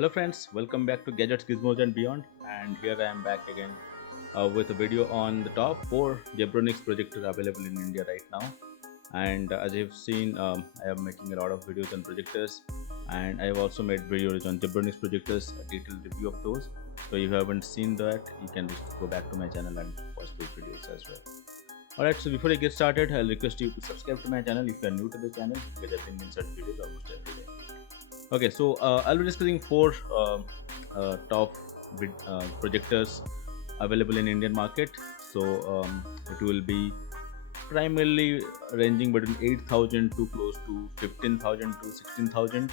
Hello friends, welcome back to Gadgets, Gizmos and Beyond, and here I am back again with a video on the top 4 Zebronics projectors available in India right now. And as you've seen, I am making a lot of videos on projectors, and I have also made videos on Zebronics projectors, a detailed review of those. So if you haven't seen that, you can just go back to my channel and watch those videos as well. Alright, so before I get started, I'll request you to subscribe to my channel if you are new to the channel, because I bring in such videos almost every day. Okay, so I'll be discussing 4 top projectors available in Indian market. So it will be primarily ranging between 8,000 to close to 15,000 to 16,000.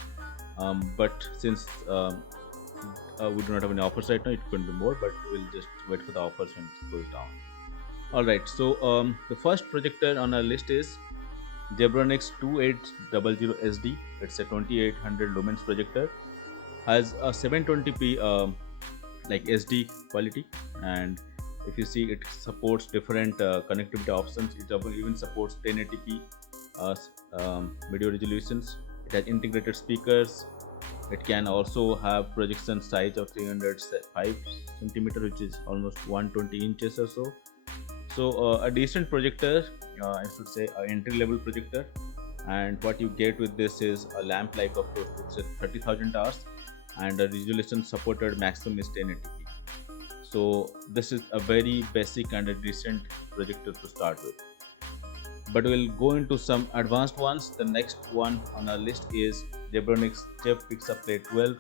But since we do not have any offers right now, it could be more, but we'll just wait for the offers when it goes down. Alright, so the first projector on our list is Zebronics 2800 SD. It's a 2800 lumens projector. Has a 720p like SD quality, and if you see, it supports different connectivity options. It even supports 1080p video resolutions. It has integrated speakers. It can also have projection size of 305 centimeter, which is almost 120 inches or so. So a decent projector, I should say an entry-level projector, and what you get with this is a lamp life of close to 30,000 hours, and a resolution supported maximum is 1080p. So this is a very basic and a decent projector to start with. But we'll go into some advanced ones. The next one on our list is Zebronics ZEB-PIXAPLAY 12,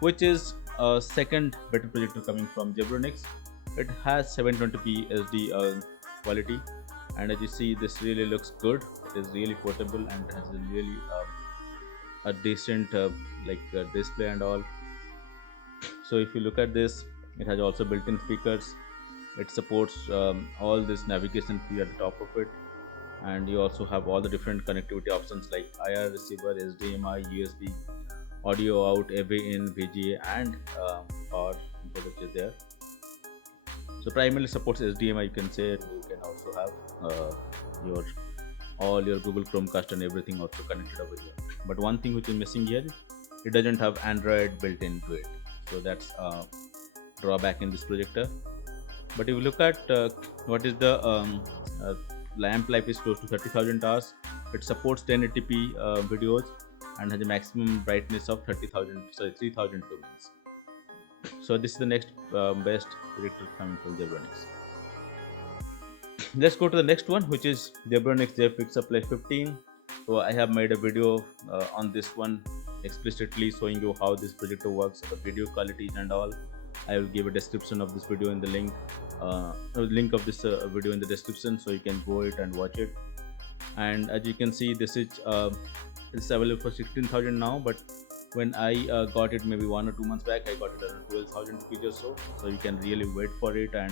which is a second better projector coming from Zebronics. It has 720p SD quality, and as you see, this really looks good. It is really portable and has a really a decent display and all. So if you look at this, it has also built-in speakers. It supports all this navigation key at the top of it, and you also have all the different connectivity options like IR receiver, HDMI, USB, audio out, AV in, VGA, and power input, which is there. So primarily supports HDMI, you can say. You can also have all your Google Chromecast and everything also connected over here. But one thing which is missing here, it doesn't have Android built into it. So that's a drawback in this projector. But if you look at what is the lamp life is close to 30,000 hours. It supports 1080p videos and has a maximum brightness of 3,000 lumens. So this is the next best projector coming from Zebronics. Let's go to the next one, which is Zebronics ZEB-PIXAPLAY 15. So I have made a video on this one explicitly showing you how this projector works, the video qualities and all. I will give a description of this video in the link, of this video in the description, so you can go it and watch it. And as you can see, this is it's available for 16,000 now, but when I got it maybe 1 or 2 months back, I got it around 12,000 rupees or so. So you can really wait for it and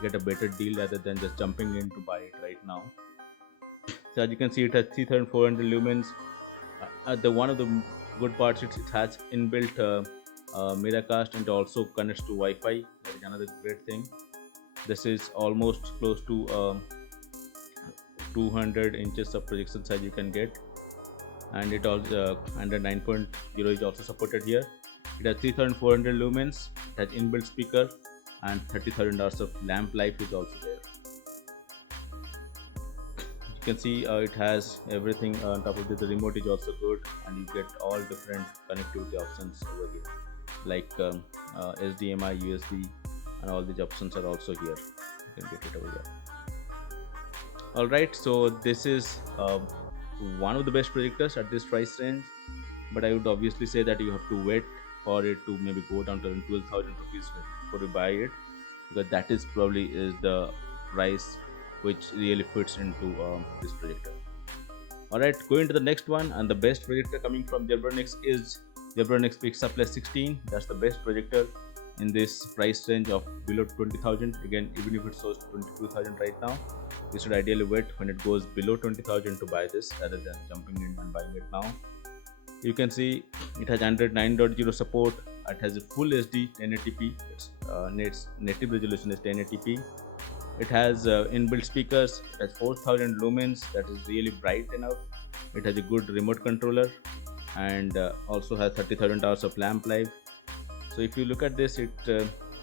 get a better deal rather than just jumping in to buy it right now. So as you can see, it has 3,400 lumens. One of the good parts, it has inbuilt Miracast, and it also connects to Wi-Fi. That is another great thing. This is almost close to 200 inches of projection size you can get, and it also under 9.0 is also supported here. It has 3,400 lumens, it has inbuilt speaker, and 30,000 hours of lamp life is also there. You can see it has everything on top of it. The remote is also good, and you get all different connectivity options over here, like HDMI, USB, and all these options are also here. You can get it over here. Alright, so this is one of the best projectors at this price range, but I would obviously say that you have to wait for it to maybe go down to 12,000 rupees before you buy it, because that is probably the price which really fits into this projector. Alright, going to the next one, and the best projector coming from Zebronics is Zebronics PIXAPLAY 16. That's the best projector in this price range of below 20,000. Again, even if it shows 22,000 right now, you should ideally wait when it goes below 20,000 to buy this rather than jumping in and buying it now. You can see it has Android 9.0 support. It has a full HD 1080p. Its native resolution is 1080p. It has inbuilt speakers. It has 4,000 lumens. That is really bright enough. It has a good remote controller, and also has 30,000 hours of lamp life. So if you look at this, it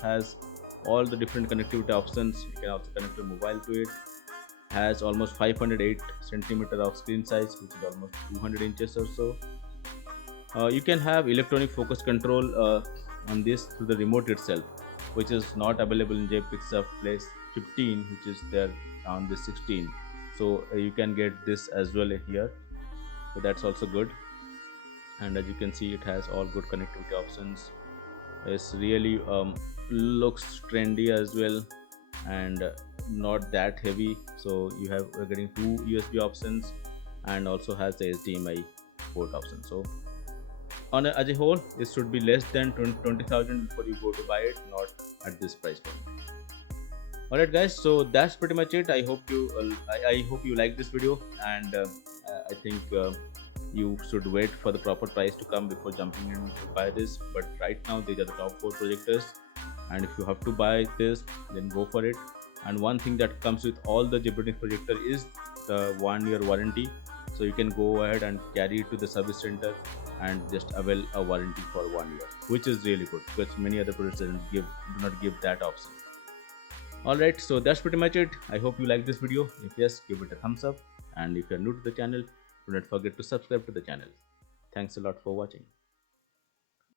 has all the different connectivity options. You can also connect your mobile to it. Has almost 508 centimeter of screen size, which is almost 200 inches or so. You can have electronic focus control on this through the remote itself, which is not available in ZEB-PIXAPLAY 15, which is there on this 16. So you can get this as well here, so that's also good. And as you can see, it has all good connectivity options. It's really looks trendy as well, and not that heavy. So you're getting two USB options, and also has the HDMI port option. So as a whole, it should be less than 20,000 before you go to buy it, not at this price point. Alright guys, so that's pretty much it. I hope you like this video, and I think you should wait for the proper price to come before jumping in to buy this. But right now these are the top 4 projectors, and if you have to buy this, then go for it. And one thing that comes with all the Zebronics projector is the 1-year warranty, so you can go ahead and carry it to the service center and just avail a warranty for 1 year, which is really good because many other projectors do not give that option. Alright, so that's pretty much it. I hope you like this video. If yes, give it a thumbs up, and if you're new to the channel, do not forget to subscribe to the channel. Thanks a lot for watching.